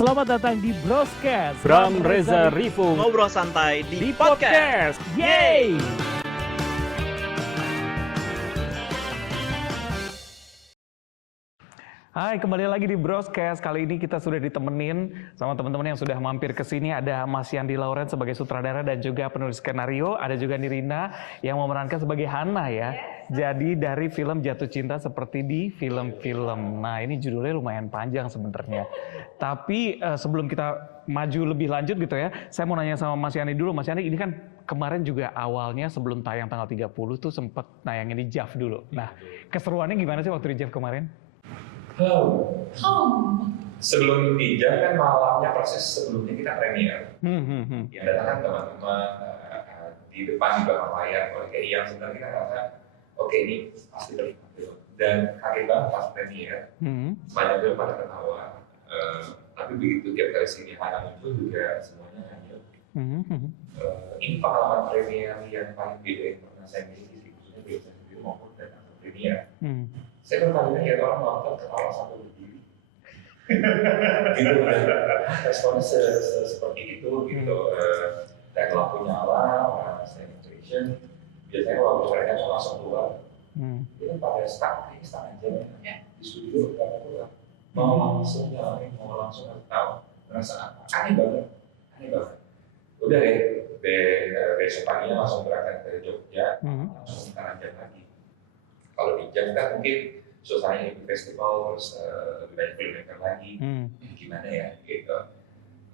Selamat datang di Broscast. Bram Reza Rifu Ngobrol santai di podcast. Yeay! Hai, kembali lagi di Broscast. Kali ini kita sudah ditemenin sama teman-teman yang sudah mampir ke sini. Ada Mas Yandi Lauren sebagai sutradara dan juga penulis skenario. Ada juga Nirina yang memerankan sebagai Hana ya. Jadi dari film Jatuh Cinta seperti di film-film. Nah, ini judulnya lumayan panjang sebenarnya. Tapi sebelum kita maju lebih lanjut gitu ya, saya mau nanya sama Mas Yani dulu. Mas Yani, ini kan kemarin juga awalnya sebelum tayang tanggal 30 tuh sempat nayangin di JAV dulu. Nah, keseruannya gimana sih waktu di JAV kemarin? Sebelum dijam kan malamnya proses sebelumnya kita premier. Yang datang kan teman-teman di depan di belakang layar. Kalau kayak yang sebenarnya kita rasa oke, ini pasti terlihat. Dan kaget banget pas premier. Banyak juga pada ketawa. Tapi begitu tiap kali sini Hana muncul juga semuanya hanyut. Ini pengalaman premier yang paling beda yang pernah saya miliki, khususnya di film maupun datang ke premier. Saya pertama kali lihat orang nonton ketawa sampai berdiri. Gitu kan. Responnya seperti itu gitu. Dan lampu nyala, orang concentration. Biasanya kalau mereka langsung keluar. Itu pada setengah jam ya. Di studio udah keluar. Mau langsung nyalain, mau langsung tahu merasa apa. Aneh banget. Udah deh, besok paginya langsung berangkat ke Jogja, langsung kita lanjut lagi. Kalau di Jam kan mungkin suasananya di festival, terus lebih banyak filmmaker lagi, gimana ya gitu.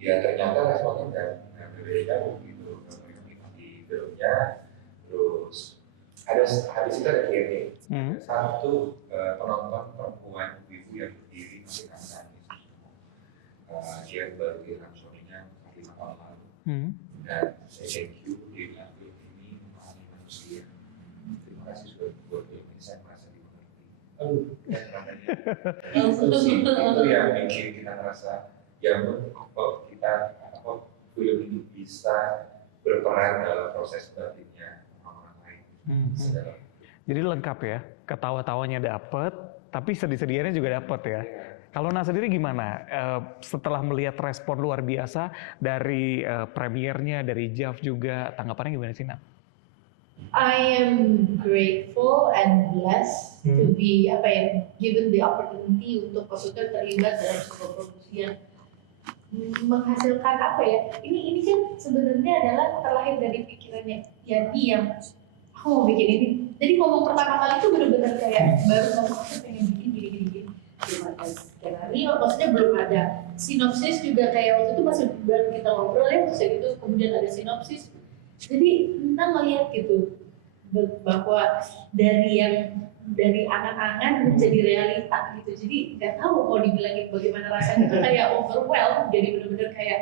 Ya ternyata responnya nggak berbeda jauh gitu, di filmnya. Terus habis itu ada Q&A. Satu penonton perempuan ibu yang berdiri masih nangis. Dia baru dihilang suaminya 5 tahun lalu. Dan saya thank you dia bilang ini memahami manusia. Terima kasih sudah buat film ini, saya merasa dimengerti. Itu yang bikin kita merasa ya kok kita film ini bisa berperan dalam proses batinnya orang lain. Jadi lengkap ya, ketawa-tawanya dapet, tapi sedih-sedihannya juga dapet ya. Kalau Nah sendiri gimana? Setelah melihat respon luar biasa dari premiernya, dari JAV juga, tanggapannya gimana sih, Nak? I am grateful and blessed to be given the opportunity untuk maksudnya terlibat dalam sebuah produksi yang menghasilkan Ini kan sebenarnya adalah terlahir dari pikirannya Yandi yang aku mau bikin ini. Jadi ngomong pertama kali itu benar-benar kayak baru ngomong aku pengen bikin gini. Belum ada skenario, maksudnya belum ada sinopsis juga, kayak waktu itu masih baru kita ngobrol ya, terus gitu kemudian ada sinopsis. Jadi kita melihat gitu bahwa dari angan-angan menjadi realita gitu. Jadi nggak tahu mau dibilangin bagaimana rasanya, itu kayak overwhelmed. Jadi benar-benar kayak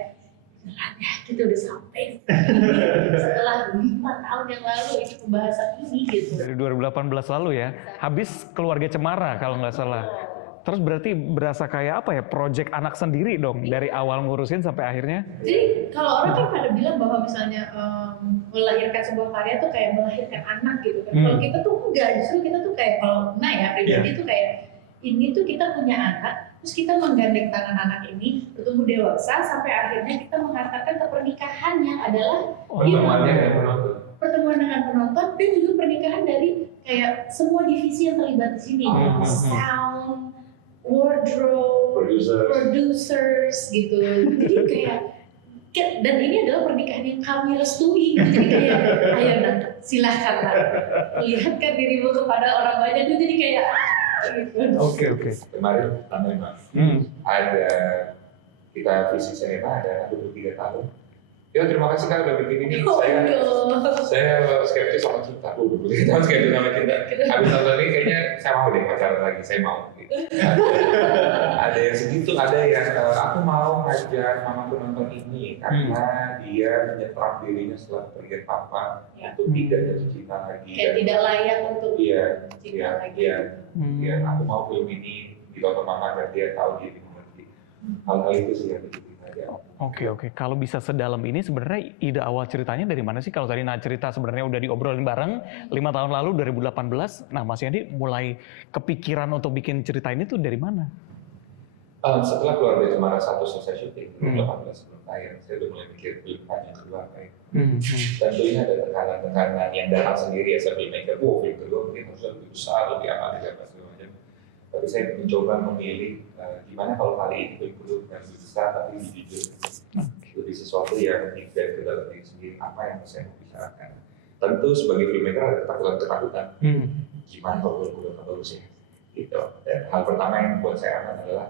ya kita udah sampai setelah 5 tahun yang lalu ini pembahasan ini gitu. Dari 2018 lalu ya, habis Keluarga Cemara kalau nggak salah. Terus berarti berasa kayak project anak sendiri dong, dari awal ngurusin sampai akhirnya? Jadi kalau orang kan pada bilang bahwa misalnya melahirkan sebuah karya tuh kayak melahirkan anak gitu kan. Kalau kita tuh enggak, justru kita tuh kayak kalau pribadi tuh kayak ini tuh kita punya anak, terus kita menggandeng tangan anak ini bertumbuh dewasa sampai akhirnya kita menghantarkan ke pernikahan yang adalah pertemuan dengan penonton dan juga pernikahan dari kayak semua divisi yang terlibat di sini, sound, wardrobe, producers gitu. Jadi kayak dan ini adalah pernikahan yang kami restui. Jadi kayak ayo silahkan lihatkan dirimu kepada orang banyak. Itu jadi kayak gitu. Oke. Kemarin ada kita visi sinema ada 23 tahun. Ya terima kasih kan udah bikin ini. Saya skeptis sama cinta. 23 tahun skeptis sama cinta. Habis nonton ini kayaknya saya mau deh pacaran lagi. Saya mau. Gitu. Ada yang segitu, ada yang aku mau ngajak mamaku nonton ini karena dia menyetrak dirinya setelah pergi papa untuk tidak jatuh cinta lagi. Kayak tidak layak untuk cinta lagi. Iya, aku mau film ini ditonton mama dan dia tahu dia dimengerti. Hal-hal itu sih yang bikin kita aja. Oke. Kalau bisa sedalam ini sebenarnya ide awal ceritanya dari mana sih? Kalau tadi cerita sebenarnya udah diobrolin bareng 5 tahun lalu 2018. Nah, Mas Yandi mulai kepikiran untuk bikin cerita ini tuh dari mana? Setelah Keluarga Cemara 1 selesai syuting, 2018 sebelum tayang, saya udah mulai mikir film yang kedua apa ya. Tentunya ada tekanan-tekanan yang datang sendiri ya, saya filmmaker, film kedua mungkin harus lebih besar, lebih apa segala macam. Tapi saya mencoba memilih gimana kalau kali ini film kedua bukan lebih besar, tapi lebih jujur. Lebih sesuatu yang dan ke dalam diri sendiri, apa yang saya mau bicarakan. Tentu sebagai filmmaker ada ketakutan-ketakutan. Gimana kalau film kedua bagus ya? Gitu. Dan hal pertama yang buat saya aman adalah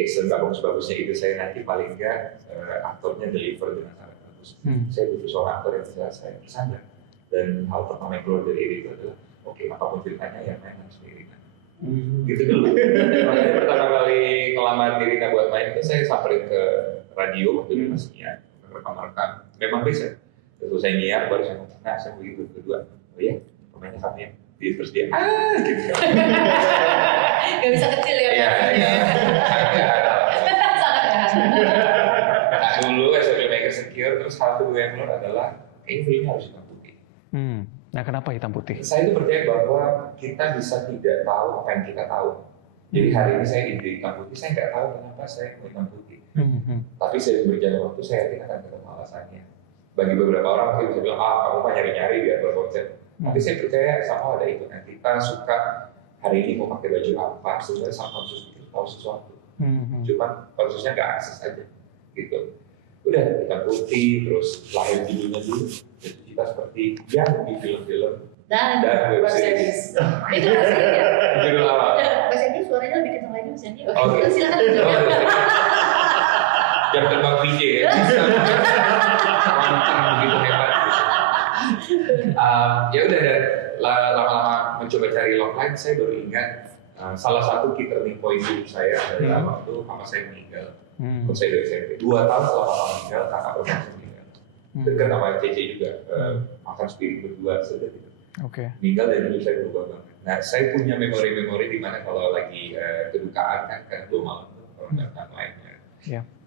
sebagus-bagusnya itu saya nanti paling enggak aktornya deliver dengan sangat bagus. Saya butuh seorang aktor yang bisa saya bersandar. Dan hal pertama yang keluar dari diri itu adalah apapun ceritanya yang main harus Irina. Gitu dulu. Makanya pertama kali ngelamar Irina buat main itu saya samperin ke radio waktu itu masih nyiar, rekam-rekam. Memang bisa. Terus saya nyiar baru saya ngomong, nah saya begitu kedua. Oh iya, pemainnya kami ya. Terus dia gitu. Gak bisa kecil ya. Iya. Nah dulu saya filmmaker secure, terus hal kedua yang keluar adalah ini filmnya harus hitam putih. Nah kenapa hitam putih? Saya itu percaya bahwa kita bisa tidak tahu apa yang kita tahu. Jadi hari ini saya di hitam putih, saya nggak tahu kenapa saya mau hitam putih. Tapi saya berjalan waktu, saya yakin akan ketemu alasannya. Bagi beberapa orang mungkin bisa bilang, kamu mah nyari-nyari biar berkonsep. Tapi saya percaya sama ada itu. Nah, kita suka hari ini mau pakai baju apa, sebenarnya sama khusus itu tahu sesuatu. Cuman khususnya nggak akses aja, gitu. Udah hitam putih, terus lahir judulnya dulu. Jadi kita seperti yang di film-film dan web series. Itu hasilnya. Judul awal. Mas Andi suaranya lebih kencang lagi Mas Andi. Oke. Silakan. Jam terbang VJ ya. Langsung begitu hebat. Ya udah dan lama-lama mencoba cari logline, saya baru ingat salah satu key turning point hidup saya adalah waktu mama saya meninggal. Waktu saya dari SMP. 2 tahun setelah mama meninggal, kakak perempuan saya meninggal. Dekat sama Cece juga, makan sendiri berdua sudah gitu. Meninggal dan hidup saya berubah banget. Nah, saya punya memori-memori di mana kalau lagi kedukaan kan 2 malam tuh kalau nggak lainnya.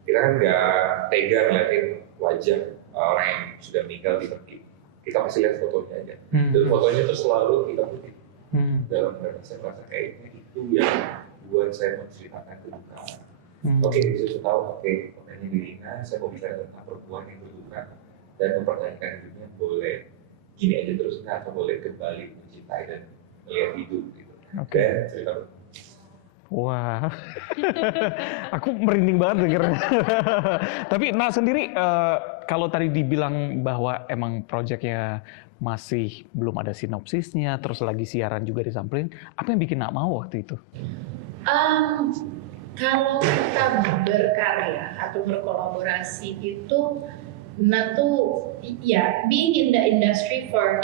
Kita kan nggak tega ngeliatin wajah orang yang sudah meninggal di tepi. Kita masih lihat fotonya aja. Dan fotonya tuh selalu hitam putih. Dalam beberapa saya merasa kayaknya itu yang buat saya menceritakan kedukaan. Bisa tahu, pokoknya di Rina, saya mau bicara tentang perempuan yang berduka dan mempertanyakan hidupnya boleh gini aja terus atau boleh kembali mencintai dan melihat hidup gitu. Dan cerita. Wah, aku merinding banget dengernya. Tapi sendiri kalau tadi dibilang bahwa emang proyeknya masih belum ada sinopsisnya, terus lagi siaran juga disampling, apa yang bikin nak mau waktu itu? Kalau kita berkarya atau berkolaborasi itu, being in the industry for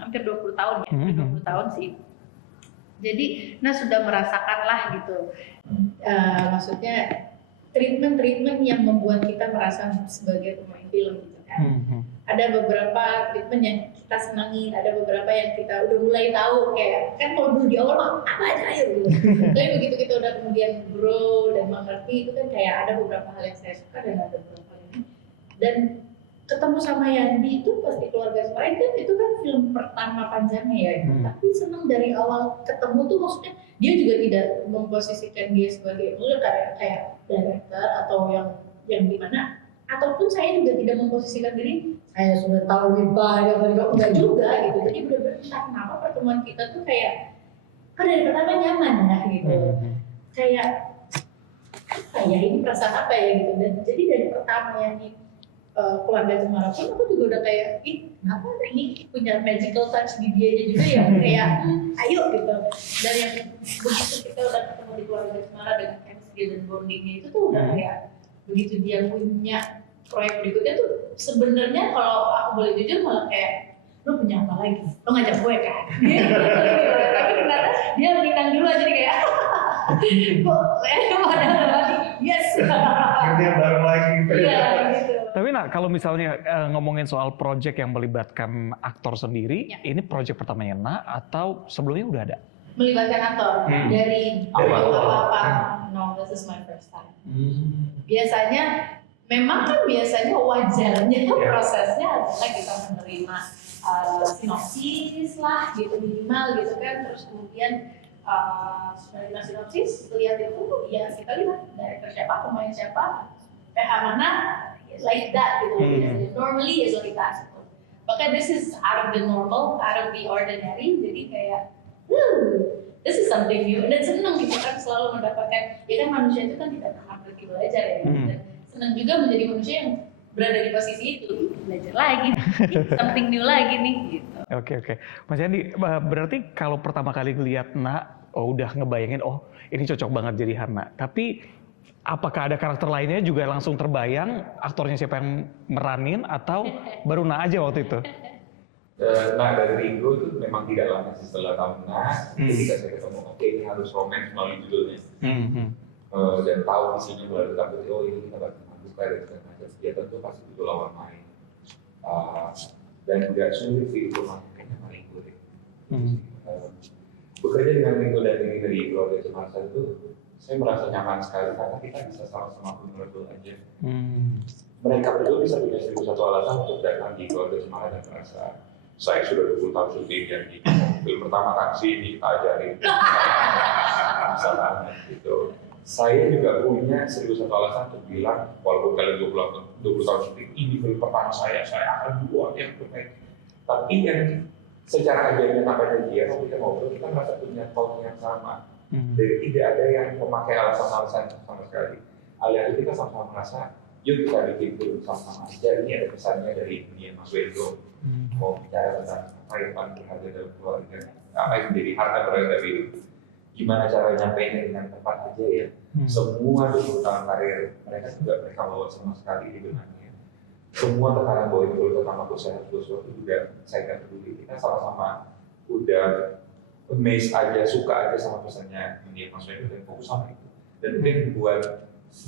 hampir 20 tahun ya, 20 tahun sih. Jadi, sudah merasakan lah gitu. Maksudnya treatment yang membuat kita merasa sebagai pemain film gitu kan. Ada beberapa treatment yang kita senangi, ada beberapa yang kita udah mulai tahu kayak kan kalau dulu di awal mah apa aja ayo gitu. Tapi begitu kita udah kemudian grow dan mengerti itu kan kayak ada beberapa hal yang saya suka dan ada beberapa hal yang dan ketemu sama Yandi itu pas di Keluarga Cemara kan itu kan film pertama panjangnya ya. Tapi senang dari awal ketemu tuh maksudnya dia juga tidak memposisikan dia sebagai kayak director atau yang gimana, ataupun saya juga tidak memposisikan diri saya sudah tahu lebih banyak enggak juga gitu. Jadi benar-benar entah kenapa pertemuan kita tuh kayak dari pertama nyaman ya gitu. Kayak apa ya ini perasaan apa ya gitu. Dan jadi dari pertama yang Keluarga Cemara pun aku juga udah kayak kenapa ini punya magical touch di dia juga ya kayak ayo gitu. Dan yang begitu kita udah ketemu di Keluarga Cemara dengan chemistry dan bondingnya itu tuh udah kayak begitu dia punya proyek berikutnya tuh sebenarnya kalau aku boleh jujur malah kayak lo punya apa lagi? Lo ngajak gue kan? Tapi ternyata dia bintang dulu aja jadi kayak kok ada lagi? Yes. Dia bareng lagi gitu ya. Gitu. Tapi kalau misalnya ngomongin soal project yang melibatkan aktor sendiri, ini project pertamanya Nak atau sebelumnya udah ada? Melibatkan aktor dari apa-apa. No, this is my first time. Biasanya wajarnya prosesnya adalah kita menerima sinopsis lah gitu minimal gitu kan, terus kemudian sebenarnya sinopsis, lihat itu, ya kita lihat director siapa, pemain siapa, PH mana, like that gitu. Normally is like that. Maka this is out of the normal, out of the ordinary, jadi kayak, this is something new. Dan senang gitu kan selalu mendapatkan, ya kan manusia itu kan tidak pernah berhenti belajar ya. Dan senang juga menjadi manusia yang berada di posisi itu, belajar lagi, something new lagi nih gitu. Oke. Mas Yandi, berarti kalau pertama kali ngeliat udah ngebayangin, ini cocok banget jadi Hana. Tapi apakah ada karakter lainnya juga langsung terbayang, aktornya siapa yang meranin, atau baru aja waktu itu? Dari Ringo itu memang tidak lama setelah tahun ketika saya ketemu, ini harus romance melalui judulnya. Dan tahu visinya melalui kabut, ini kita bakal buka dan segala macam. Ya tentu pasti itu lawan main. Dan juga sulit sih itu makanya Ringo deh. Bekerja dengan Ringo dan ini dari keluarga Cemarsa itu, saya merasa nyaman sekali karena kita bisa sama-sama vulnerable aja. Mereka berdua bisa punya 1001 alasan untuk datang di keluarga Cemarsa dan merasa saya sudah 20 tahun syuting yang di film pertama taksi ini kita ajarin. Misalnya gitu. Saya juga punya 1001 alasan untuk bilang, walaupun kalian 20 tahun syuting ini film pertama saya akan buat yang terbaik. Tapi yang secara ajaibnya namanya dia, kalau kita ngobrol, kita merasa punya tone yang sama. Jadi tidak ada yang memakai alasan-alasan sama sekali. Alias kita sama-sama merasa, yuk kita bikin film sama-sama aja. Ini ada pesannya dari dunia Mas Wendo. Mau bicara tentang apa yang paling berharga dalam keluarga, apa yang menjadi harta berharga dari hidup. Gimana cara nyampeinnya dengan tepat aja ya. Semua 20 tahun karir mereka bawa sama sekali di benaknya. Semua tekanan bahwa itu pertama aku sehat sesuatu juga saya nggak peduli. Kita sama-sama udah amazed aja, suka aja sama pesannya ini maksudnya dan fokus sama itu. Dan itu yang dibuat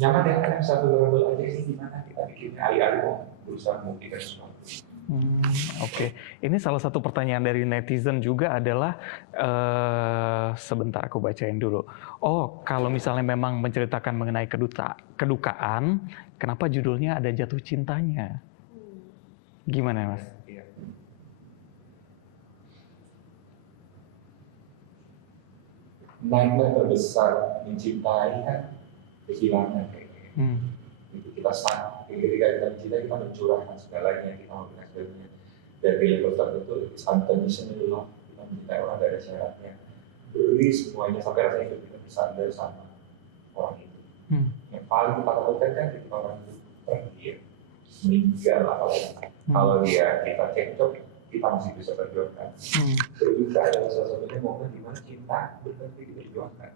nyaman ya, kan satu level aja ini gimana kita bikinnya alih-alih mau berusaha membuktikan sesuatu. Oke. Ini salah satu pertanyaan dari netizen juga adalah sebentar aku bacain dulu. Kalau misalnya memang menceritakan mengenai kedukaan, kenapa judulnya ada jatuh cintanya? Gimana Mas? Nightmare terbesar mencintai kan kehilangan kayaknya. Kita sangat ketika kita mencintai kita mencurahkan segalanya, kita memberikan segalanya. Dan di level tertentu it's unconditional love, kita mencintai orang dari syaratnya, beri semuanya sampai rasanya kita bersandar sama orang itu. Yang paling kita takutkan kan ketika orang itu pergi, meninggal apalagi. Kalau dia kita cekcok, kita masih bisa perjuangkan. Berduka adalah salah satunya momen di mana cinta berhenti diperjuangkan.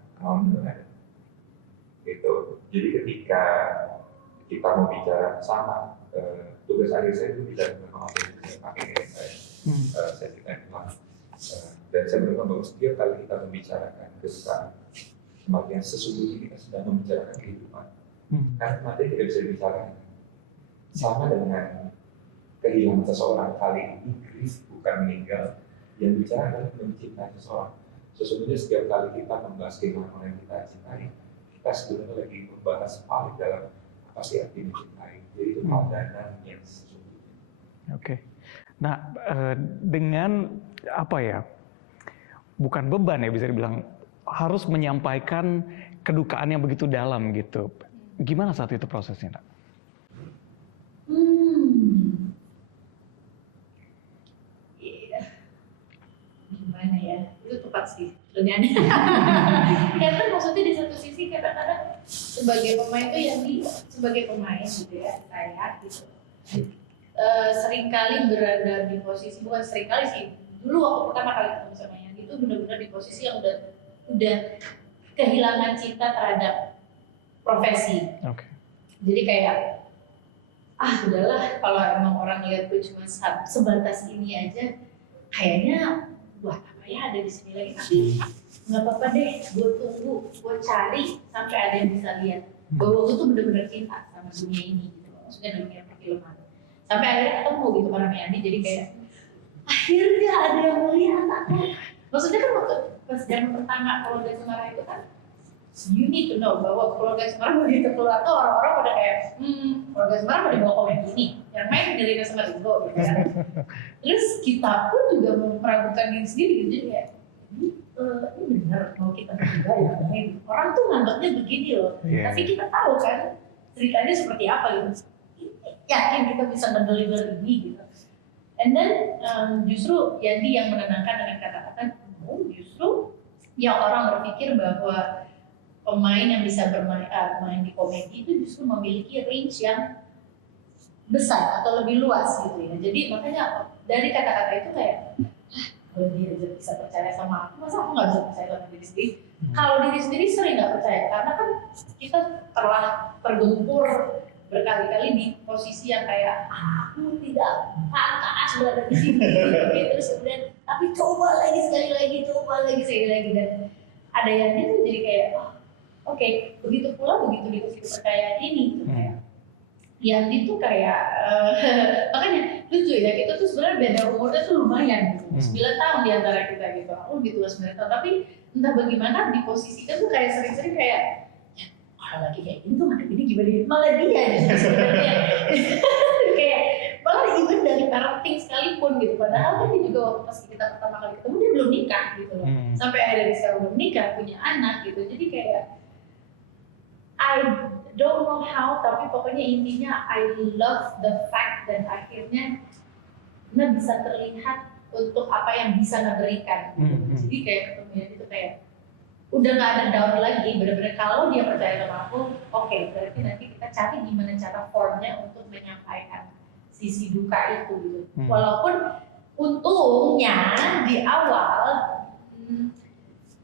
Gitu. Jadi ketika kita mau bicara sama, tugas akhir saya itu bicara tentang apa yang pakai saya ceritakan. Dan saya berpikir bahwa setiap kali kita membicarakan kesukaan, kematian sesungguhnya kita sedang membicarakan kehidupan. Karena kematian tidak bisa dibicarakan. Sama dengan kehilangan seseorang, kali ini grief bukan meninggal, yang bicara adalah mencintai seseorang. Sesungguhnya setiap kali kita membahas kehilangan orang yang kita cintai, kita sebenarnya lagi membahas paling dalam apa sih arti mencintai. Jadi itu padanan yang sesungguhnya. Oke. Nah, dengan apa ya? Bukan beban ya bisa dibilang, harus menyampaikan kedukaan yang begitu dalam gitu. Gimana saat itu prosesnya, Nak? Gimana ya? Itu tepat sih pertanyaannya. Karena maksudnya di satu sisi kadang-kadang sebagai pemain tuh yang sebagai pemain gitu ya, saya gitu. Seringkali berada di posisi, bukan seringkali sih, dulu waktu pertama kali ketemu sama Yandi itu benar-benar di posisi yang udah kehilangan cinta terhadap profesi. Jadi kayak udahlah, kalau emang orang lihat gue cuma sebatas ini aja, kayaknya buat apa ya ada di sini lagi. Tapi nggak apa-apa deh, gue tunggu, gue cari sampai ada yang bisa lihat bahwa gue tuh benar-benar cinta sama dunia ini gitu. Maksudnya dunia perfilman. Sampai akhirnya ketemu gitu sama Yandi, jadi kayak akhirnya ada yang melihat aku. Maksudnya kan waktu pas zaman pertama Keluarga Cemara itu kan, you need to know bahwa Keluarga Cemara begitu keluar tuh orang-orang udah kayak Keluarga Cemara mau dibawa komedi ini, yang main Nirina sama Ringo gitu kan. Terus kita pun juga meragukan diri sendiri gitu, jadi kayak ini benar mau kita berdua ya, orang tuh nganggapnya begini loh, tapi kita tahu kan ceritanya seperti apa gitu. Yakin kita bisa mendeliver ini gitu. And then justru Yandi yang menenangkan dengan kata-kata, justru yang orang berpikir bahwa pemain yang bisa bermain di komedi itu justru memiliki range yang besar atau lebih luas gitu ya. Jadi makanya dari kata-kata itu kayak, kalau dia bisa percaya sama aku, masa aku nggak bisa percaya sama diri sendiri? Kalau diri sendiri sering nggak percaya, karena kan kita telah tergempur berkali-kali di posisi yang kayak aku tidak pantas berada di sini, terus kemudian tapi coba lagi sekali lagi, dan ada yang itu jadi kayak oke, begitu pula begitu dikasih kepercayaan ini gitu, kayak yang itu kayak makanya lucu ya, kita tuh sebenarnya beda umurnya tuh lumayan gitu, 9 tahun di antara kita gitu, aku lebih tua 9 tahun, tapi entah bagaimana di posisi kita tuh kayak sering-sering kayak kalau lagi kayak gini tuh anak ini gimana, malah dia gitu sebenarnya kayak malah even dari parenting sekalipun gitu, padahal kan dia juga waktu pas kita pertama kali ketemu dia belum nikah gitu loh, sampai akhirnya sekarang belum nikah punya anak gitu, jadi kayak I don't know how, tapi pokoknya intinya I love the fact dan akhirnya Nah bisa terlihat untuk apa yang bisa ngeberikan. Jadi kayak ketemu itu kayak udah nggak ada down lagi, bener-bener kalau dia percaya sama aku, oke, berarti nanti kita cari gimana cara formnya untuk menyampaikan sisi duka itu gitu. Walaupun untungnya di awal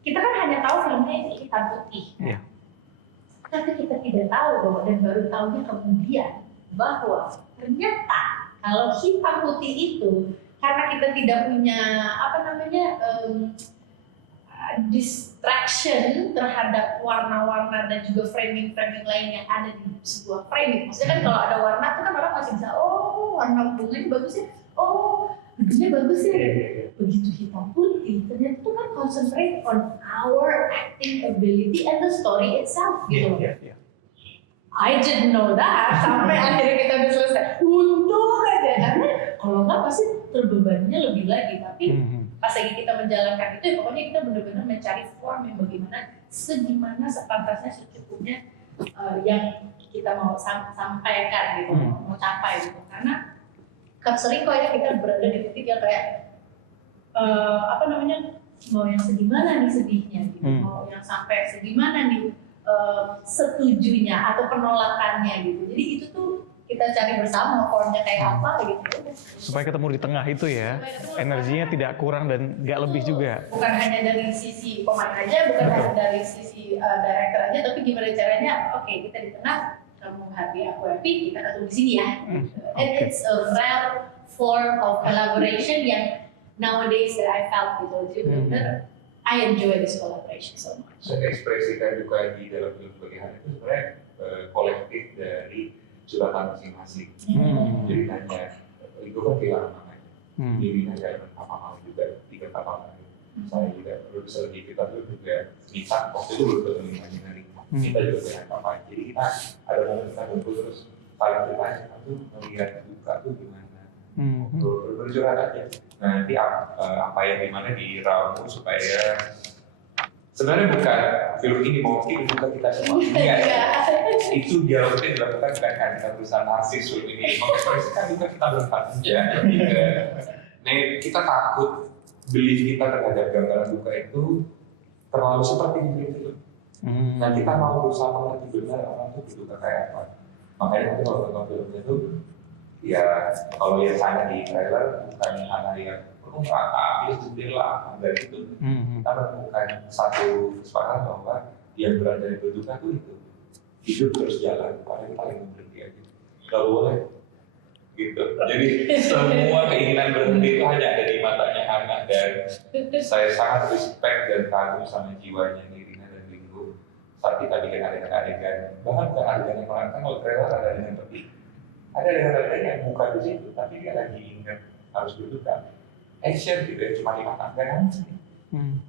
kita kan hanya tahu filmnya ini hitam putih. Tapi kita tidak tahu bahwa, dan baru tahunya kemudian bahwa ternyata kalau hitam putih itu karena kita tidak punya distraction terhadap warna-warna dan juga framing-framing lain yang ada di sebuah frame. Maksudnya kan kalau ada warna itu kan orang masih bisa, oh warna bunganya bagus ya, oh gedungnya bagus ya. Begitu hitam putih, ternyata itu kan concentrate on our acting ability and the story itself gitu. I didn't know that sampai akhirnya kita udah selesai. Untung aja, karena kalau nggak pasti terbebaninya lebih lagi. Tapi pas lagi kita menjalankan itu, ya pokoknya kita benar-benar mencari form yang bagaimana, segimana sepantasnya, secukupnya yang kita mau sampaikan gitu, mau capai gitu. Karena kan sering kok ya kita berada di titik yang kayak mau yang segimana nih sedihnya gitu, mau yang sampai segimana nih setujunya atau penolakannya gitu. Jadi itu tuh kita cari bersama formnya kayak apa gitu. Supaya ketemu di tengah itu ya, energinya tidak kurang dan nggak lebih juga. Bukan hanya dari sisi pemain aja, bukan hanya dari sisi director aja, tapi gimana caranya? Oke, kita di tengah, kamu happy, aku happy, kita ketemu di sini ya. And it's a rare form of collaboration yang nowadays that I felt gitu. Jadi I enjoy this collaboration so much. So, ekspresikan juga di dalam film sebagai hal itu sebenarnya kolektif dari curhatan masing-masing. Jadi nanya, itu kan kehilangan makanya. Jadi nanya apa mau juga, tiga apa mau. Saya juga produser di kita juga minta, waktu itu belum ketemu imaginary. Kita juga dengan apa. Jadi kita ada momen kita kumpul terus saling bertanya, aku melihat duka itu gimana. Bercurhat aja. Nanti apa yang dimana diramu supaya sebenarnya bukan film ini mewakili duka kita semua. Itu dialognya dilakukan bukan karena kita berusaha narsis film ini mengekspresikan duka kita berhati ya. Kita takut belief kita terhadap gambaran duka itu terlalu seperti itu. Nah kita mau berusaha mengerti benar orang itu berduka kayak apa. Makanya nanti kalau nonton filmnya itu ya kalau lihat sana di trailer bukan hanya yang penuh rata, jendela, dan itu kita menemukan satu kesepakatan bahwa yang berada di berduka itu hidup terus jalan, karena kita lagi berhenti aja, nggak boleh gitu. Jadi semua keinginan berhenti itu hanya ada di matanya Hana, dan saya sangat respect dan kagum sama jiwanya Nirina dan Ringo saat kita bikin adegan-adegan, bahkan bukan adegan yang mengatakan kalau trailer ada adegan seperti ada adegan yang bukan di situ, tapi dia lagi ingat harus berduka. Action gitu ya, cuma di mata, nggak nangis.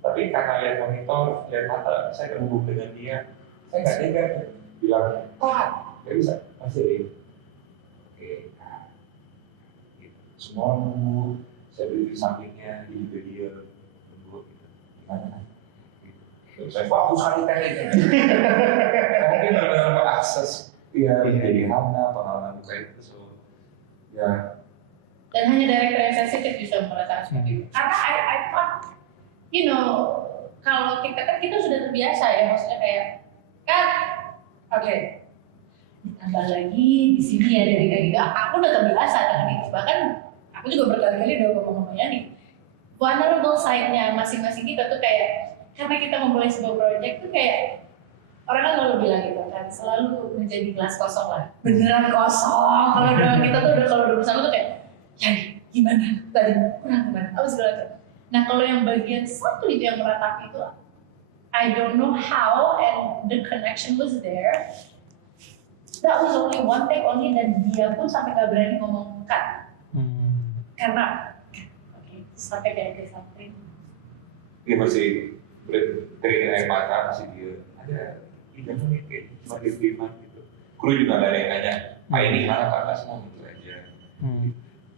Tapi karena lihat monitor, lihat mata, saya terhubung dengan dia, saya nggak tega bilang, Pak, nggak bisa, masih oke, nah, gitu. Semua nunggu, saya berdiri di sampingnya, dia juga dia nunggu gitu, gimana? Gitu. gitu. Saya fokus kali ini. Karena dia benar-benar mengakses jadi Hana, pengalaman kayak itu. So, ya. Dan hanya director yang sensitif bisa merasakan seperti itu. Karena I thought, kalau kita sudah terbiasa ya, maksudnya kayak, oke, ditambah lagi di sini ya dari kayak gitu. Aku udah terbiasa dengan itu. Bahkan aku juga berkali-kali udah ngomong-ngomongnya nih. Vulnerable side-nya masing-masing kita tuh kayak, karena kita memulai sebuah proyek tuh kayak orang kan selalu bilang gitu kan, selalu menjadi gelas kosong lah, beneran kosong. Kalau kita tuh kalau udah bersama tuh kayak, jadi gimana tadi kurang gimana, apa segala macam. Nah kalau yang bagian satu itu yang meratapi itu, I don't know how and the connection was there. That was only one take only dan dia pun sampai nggak berani ngomong cut, karena sampai kayak sampai. Dia masih berikan air mata, masih dia ada. Tidak mungkin, cuma diterima gitu. Kru juga nggak ada yang nanya, ini gimana kakak, semua gitu aja.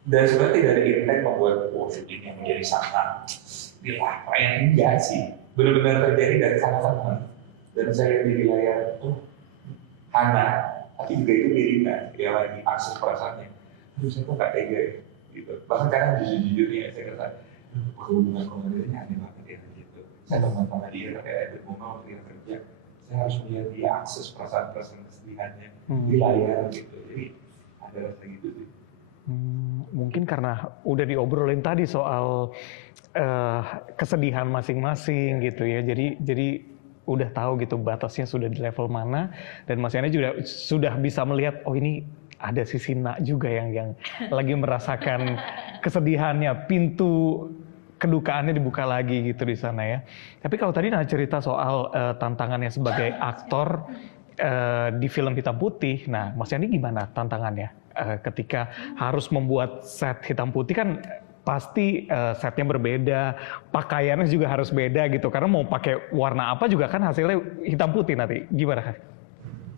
Dan sebenarnya tidak ada intent membuat syuting yang menjadi sangat yang enggak sih. Benar-benar terjadi dari sama-sama. Dan saya lihat di layar, Hana, tapi juga itu Irina, yang lagi akses perasaannya. Aduh, saya kok nggak tega ya, gitu. Bahkan kadang jujur-jujurnya saya kata, hubungan komunikasinya aneh banget ya, gitu. Saya teman sama dia, kayak ada momen waktu dia kerja. Saya harus melihat dia akses perasaan-perasaan kesedihannya di layar gitu, jadi ada rasa gitu sih. Mungkin karena udah diobrolin tadi soal kesedihan masing-masing gitu ya, jadi udah tahu gitu batasnya sudah di level mana, dan Mas Yani juga sudah bisa melihat ini ada sisi Nak juga yang lagi merasakan kesedihannya, pintu kedukaannya dibuka lagi gitu di sana ya. Tapi kalau tadi Nak cerita soal tantangannya sebagai aktor di film hitam putih, nah Mas Yani gimana tantangannya ketika harus membuat set hitam putih? Kan pasti setnya berbeda, pakaiannya juga harus beda gitu, karena mau pakai warna apa juga kan hasilnya hitam putih nanti. Gimana kan?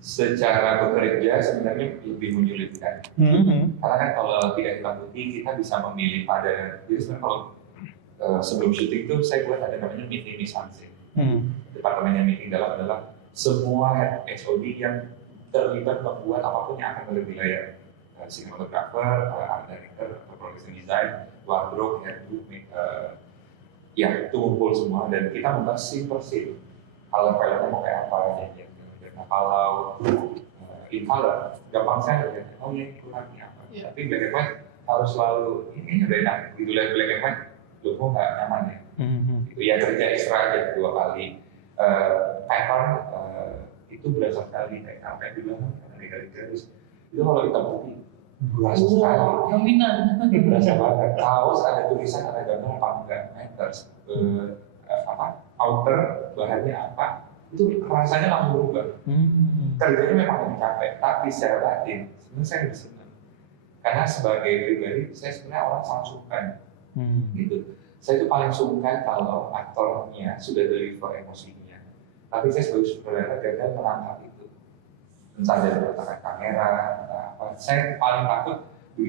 Secara bekerja sebenarnya lebih menyulitkan. Karena kan kalau tidak hitam putih kita bisa memilih pada, jadi sebenarnya kalau sebelum syuting itu saya buat ada namanya meeting mise-en-scene. Departemen yang meeting dalam adalah semua HOD yang terlibat membuat apapun yang akan ada di layar. Cinematographer, art director, production design, wardrobe, hairdo, ya itu ngumpul semua dan kita membahas scene per scene. Kalau filmnya mau kayak apa, warna palau, in color, gampang saya lihat, ini kurangnya apa. Tapi black and white harus selalu, ini udah enak, gitu lihat black and white, loh kok nggak nyaman ya. Itu ya kerja ekstra aja 2 kali. Pattern itu berasa sekali, kayak karpet juga kan, dari garis. Itu kalau hitam putih, berasa sekali. Dominan. Berasa banget. Kaos ada tulisan, ada gambar apa enggak, matters. Outer, bahannya apa, itu rasanya langsung berubah. Kerjanya memang lebih capek, tapi secara batin, sebenarnya saya lebih senang. Karena sebagai pribadi, saya sebenarnya orang sangat sungkan. Gitu. Saya itu paling sungkan kalau aktornya sudah deliver emosinya. Tapi saya sebagai sutradara gagal menangkap itu. Entah dari letakkan kamera, entah apa. Saya paling takut,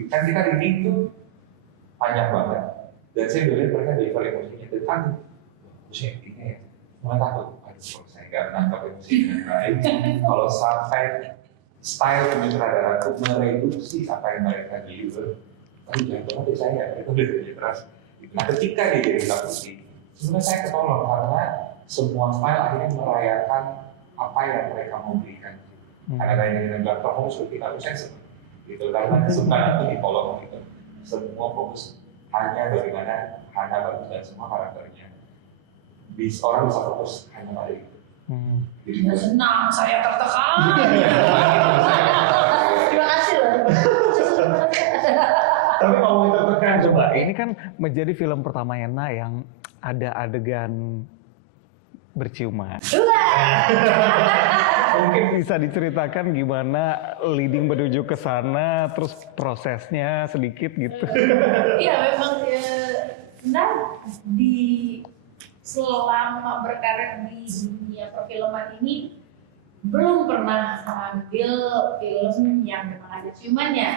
kan kita reading itu panjang banget. Dan saya melihat mereka deliver emosinya. Dan takut, saya ini ya, mulai takut. Aduh, kalau saya nggak menangkap emosinya baik. Kalau sampai style sutradara itu mereduksi apa yang mereka deliver, aduh jangan banget saya, mereka udah kerja keras. Nah ketika dia jadi hitam putih, sebenarnya saya ketolong karena semua style akhirnya merayakan apa yang mereka mau berikan. Karena dari yang bilang fokus kita harus sensitif, gitu. Karena kesukaan itu ditolong gitu. Semua fokus hanya bagaimana Hana bagus dan semua karakternya. Orang bisa fokus hanya pada itu. Jadi senang, saya tertekan. Terima kasih loh. Tapi ngomongin tertekan, coba ini kan menjadi film pertama Yana yang ada adegan berciuman. Mungkin bisa diceritakan gimana leading menuju ke sana, terus prosesnya sedikit gitu. Iya memang di selama berkarir di dunia perfilman ini belum pernah ambil film yang memang ada ciumannya.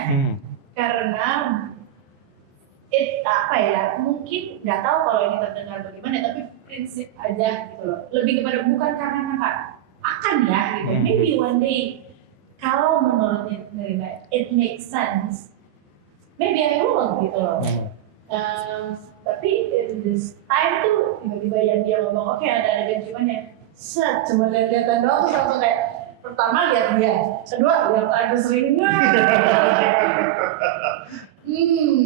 Karena mungkin nggak tahu kalau ini terdengar bagaimana, tapi prinsip aja gitu loh. Lebih kepada bukan karena kakak akan ya gitu. Maybe one day kalau menurut Nirina it makes sense, maybe I will gitu loh. Tapi in this time tuh tiba-tiba yang dia ngomong oke ada adegan cuman ya set cuma lihat-lihatan doang terus langsung kayak pertama lihat dia, kedua lihat aku seringnya.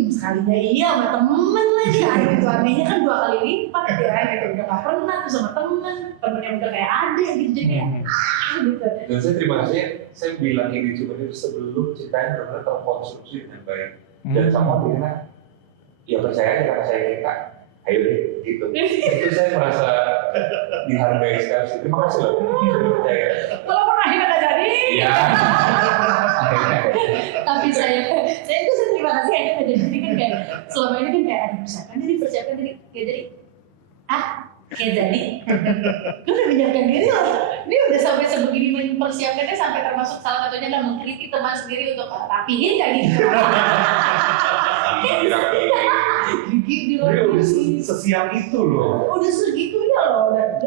Sekalinya iya sama temen lagi, itu anehnya kan 2 kali lipat ya gitu, udah gak pernah tuh sama temen yang udah kayak adik gitu, jadi kayak gitu. Dan saya terima kasih, saya bilang ini cuma itu sebelum ceritanya benar-benar terkonstruksi dengan baik. Dan sama Nirina, ya percaya aja kata saya kita, ayo deh gitu. Itu saya merasa dihargai sekali. Terima kasih loh, percaya. Walaupun akhirnya gak jadi. Iya. Tapi saya itu terima kasih aja nggak jadi kan kayak selama ini kan kayak ada persiapkan diri kayak jadi kayak jadi lu udah menyiapkan diri loh, ini udah sampai sebegini mempersiapkannya sampai termasuk salah satunya adalah mengkritik teman sendiri untuk rapihin kayak gitu. Gigi di luar Sesiap itu loh. udah segitunya loh, udah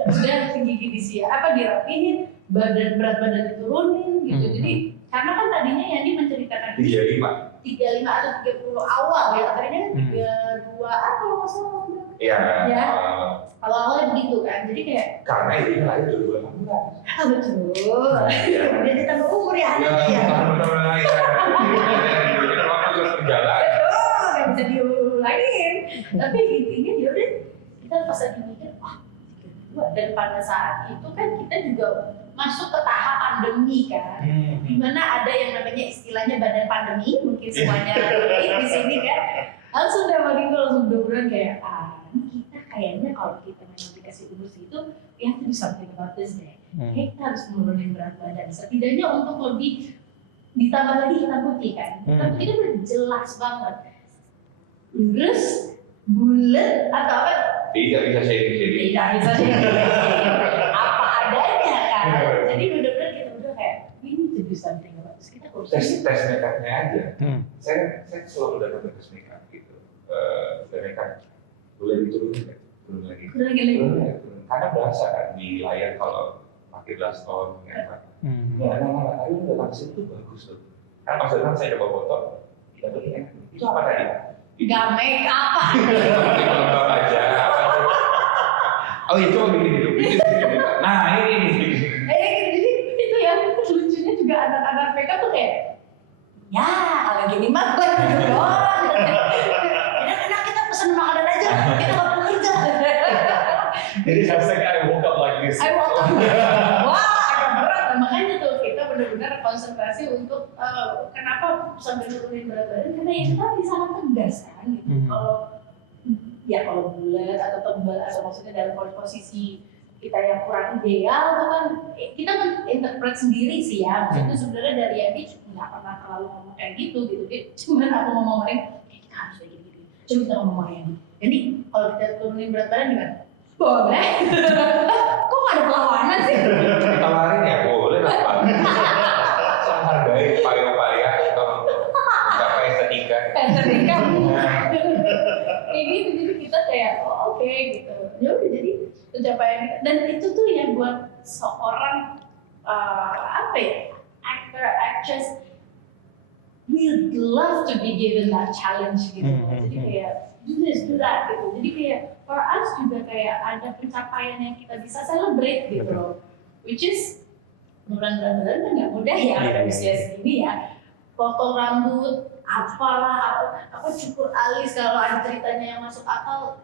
gigi dirapihin, berat badan diturunin gitu. Jadi karena kan tadinya Yani menceritakan 35 atau 30 awal ya, tadinya kan 32an kalau nggak salah. Iya. Ya. Awal-awalnya begitu kan, jadi kayak karena ini lahir 2018. Betul. Dia ditambah umur ya. Ya. Waktu berjalan. Nggak bisa diulangin. Tapi intinya dia udah kita pas lagi mikir, 32 dan pada saat itu kan kita juga masuk ke tahap pandemi kan, dimana ada yang namanya istilahnya badan pandemi, mungkin semuanya di sini kan, langsung bener-bener kayak ini kita kayaknya kalau kita memang dikasih umur segitu, ya to do something about this deh. Kita harus menurunin berat badan, setidaknya untuk lebih ditambah lagi hitam putih kan, hitam putih kan udah jelas banget, lurus, bulat atau apa? Tidak bisa sharing. Apa adanya kan. Jadi benar-benar kita udah kayak we need to do something about this. Kita tes makeupnya aja. Saya selalu datang ke tes makeup gitu. Tes makeup boleh diturunin nggak? Turun lagi. Karena berasa kan di layar kalau pakai blush tone kayak apa. Tapi datang ke situ tuh bagus tuh. Karena pas datang saya coba foto, kita begini itu apa tadi? Gak make apa? aja. Oh itu bikin. Nah ini. Jadi itu yang lucunya juga anak-anak mereka tuh kayak, ya kalau gini mah gue gitu doang. Enak kita pesen makanan aja, kita nggak perlu kerja. Jadi hashtag I woke up like this. I woke up. Wah agak berat, makanya tuh kita benar-benar konsentrasi untuk kenapa sambil nurunin berat badan, karena itu tadi sangat tegas kan gitu. Kalau bulat atau tebal atau maksudnya dalam posisi kita yang kurang ideal itu kan kita menginterpret sendiri sih ya, maksudnya sebenarnya dari Yandi nggak pernah terlalu ngomong kayak gitu. Cuman aku ngomongin kita harus kayak gini. Coba kita ngomong Yandi. Jadi kalau kita turunin berat badan gimana? Boleh. Kok nggak ada perlawanan sih? Tawarin ya boleh lah Pak. Saya hargai upaya-upaya atau mencapai estetika. Kayak gitu, jadi kita kayak oke gitu. Ya udah jadi pencapaian dan itu tuh yang buat seorang actor actress we love to be given that challenge gitu. Jadi kayak do this do that gitu. Jadi kayak for us juga kayak ada pencapaian yang kita bisa celebrate gitu loh. Which is beneran kan nggak mudah ya pada usia segini ya. Potong rambut, apalah, apa cukur alis kalau ada ceritanya yang masuk akal,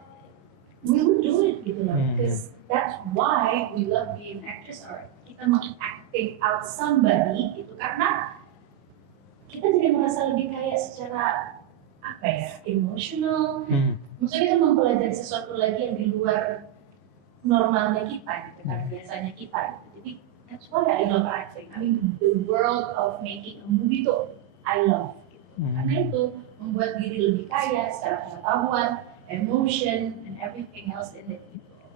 we would do it gitu loh. Because that's why we love being actress or kita meng-acting out somebody itu karena kita jadi merasa lebih kaya secara emotional. Maksudnya kita mempelajari sesuatu lagi yang di luar normalnya kita gitu kan, biasanya kita gitu. Jadi that's why I love acting. I mean the world of making a movie tuh I love gitu. Karena itu membuat diri lebih kaya secara pengetahuan, emotion, and everything else in it.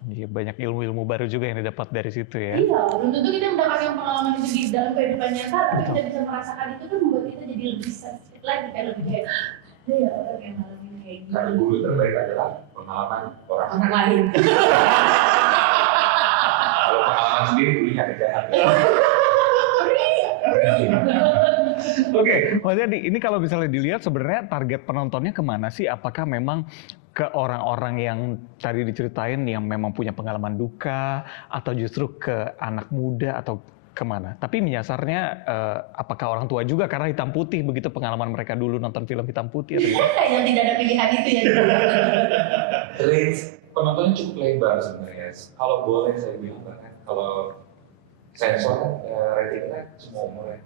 Iya, banyak ilmu-ilmu baru juga yang didapat dari situ ya. Iya, belum tentu kita mendapatkan pengalaman itu di dalam kehidupan nyata, tapi kita bisa merasakan itu kan membuat kita jadi lebih sensitif lagi, kayak lebih kayak, ada ya orang yang ngalamin kayak Karena gini. guru terbaik adalah pengalaman orang Lain. Kalau pengalaman sendiri gurunya ada jahat. Oke, Mas Yadi, ini kalau misalnya dilihat sebenarnya target penontonnya kemana sih? Apakah memang ke orang-orang yang tadi diceritain yang memang punya pengalaman duka, atau justru ke anak muda, atau kemana? Tapi menyasarnya apakah orang tua juga karena hitam putih begitu pengalaman mereka dulu nonton film hitam putih atau gitu? Yang tidak ada pilihan itu ya. Range penontonnya cukup lebar sebenarnya. Kalau boleh saya bilang bahkan kalau sensor kan ratingnya semua umur ya.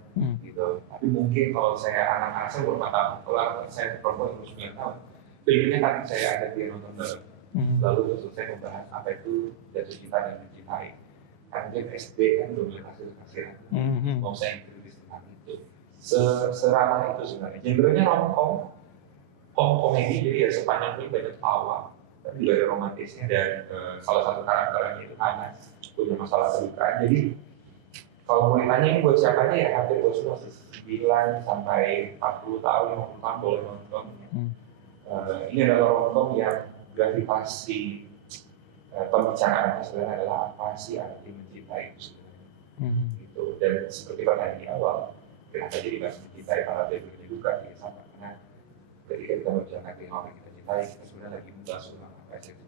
Gitu. Tapi mungkin kalau saya anak-anak saya berapa tahun, kalau saya perempuan umur 9 tahun, pengennya kan saya ajak dia nonton bareng. Lalu terus selesai membahas apa itu jatuh cinta dan mencintai. Karena dia SD kan belum boleh kasih-kasihan. Mau saya kritis tentang itu. Seramah itu sebenarnya. Genrenya rom-com, komedi, jadi ya sepanjang film banyak tawa. Tapi juga ada romantisnya dan salah satu karakternya itu Hana punya masalah kedukaan. Jadi kalau mau ditanya ini buat siapanya ya hampir buat semua 9 sampai 40 tahun, 50 tahun boleh nonton. Ini adalah rom-com yang gravitasi pembicaraannya sebenarnya adalah apa sih arti mencintai itu sebenarnya. Gitu. Dan seperti pertanyaan di awal, kenapa jadi bahas mencintai para baby juga gitu sama karena ketika kita membicarakan dengan orang yang kita cintai, kita sebenarnya lagi membahas tentang apa sih itu.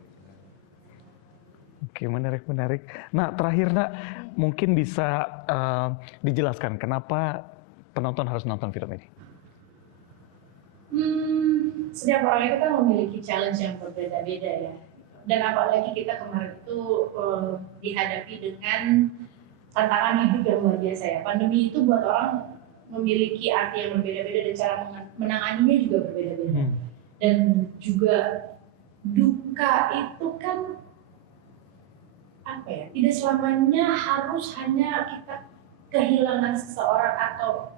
Oke, menarik. Nah, terakhir Nak, mungkin bisa dijelaskan kenapa penonton harus nonton film ini? Setiap orang itu kan memiliki challenge yang berbeda-beda ya. Dan apalagi kita kemarin itu dihadapi dengan tantangan hidup yang luar biasa ya. Pandemi itu buat orang memiliki arti yang berbeda-beda dan cara menanganinya juga berbeda-beda. Dan juga duka itu kan apa ya, tidak selamanya harus hanya kita kehilangan seseorang atau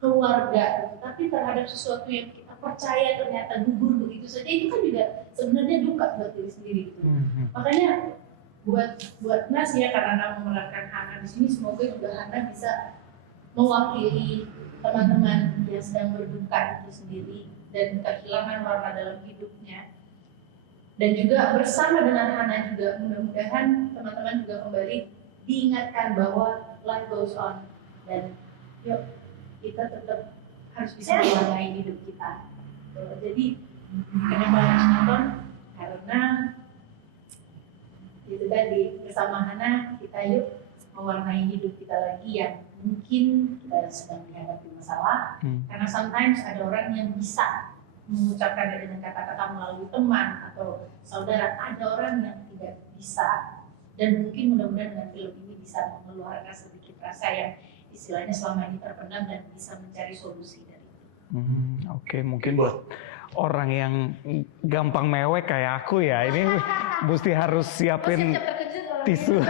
keluarga, tapi terhadap sesuatu yang kita percaya ternyata gugur begitu saja, itu kan juga sebenarnya duka buat diri sendiri gitu. Makanya buat Nas ya, karena Nas memerankan Hana di sini, semoga juga Hana bisa mewakili teman-teman yang sedang berduka itu sendiri dan kehilangan warna dalam hidupnya. Dan juga bersama dengan Hana juga mudah-mudahan teman-teman juga kembali diingatkan bahwa life goes on dan yuk kita tetap harus bisa mewarnai hidup kita. Jadi kenapa harus nonton? Karena itu tadi bersama Hana kita yuk mewarnai hidup kita lagi yang mungkin kita sedang menghadapi masalah. Karena sometimes ada orang yang bisa mengucapkan dengan kata-kata melalui teman atau saudara, ada orang yang tidak bisa, dan mungkin mudah-mudahan dengan film ini bisa mengeluarkan sedikit rasa yang istilahnya selama ini terpendam dan bisa mencari solusi dari itu. Oke, mungkin buat orang yang gampang mewek kayak aku ya, ini mesti harus siapin tisu.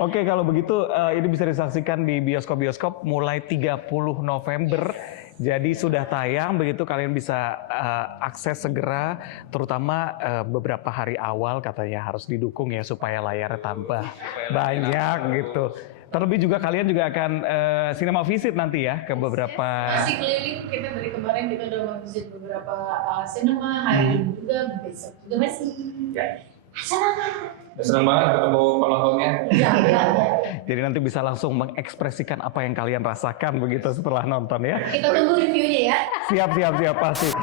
Oke, kalau begitu ini bisa disaksikan di bioskop-bioskop mulai 30 November. Jadi sudah tayang, begitu kalian bisa akses segera, terutama beberapa hari awal katanya harus didukung ya supaya layarnya tambah banyak gitu. Terlebih juga kalian juga akan cinema visit nanti ya ke beberapa. Masih keliling, kita dari kemarin kita udah visit beberapa cinema, hari ini juga, besok juga masih. Ya. Senang banget ketemu penontonnya. Ya. Jadi nanti bisa langsung mengekspresikan apa yang kalian rasakan begitu setelah nonton ya. Kita tunggu reviewnya ya. Siap pasti.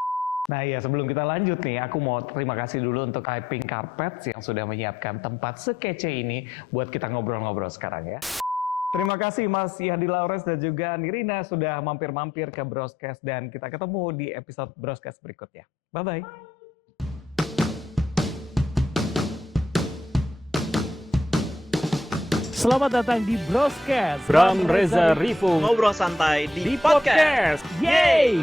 Nah ya, sebelum kita lanjut nih, aku mau terima kasih dulu untuk Pink Carpet yang sudah menyiapkan tempat sekece ini buat kita ngobrol-ngobrol sekarang ya. Terima kasih Mas Yadi Laurens dan juga Nirina sudah mampir-mampir ke Broscast, dan kita ketemu di episode Broscast berikutnya. Bye-bye. Selamat datang di Broscast. Bram Reza Rifu ngobrol santai di podcast. Yeay!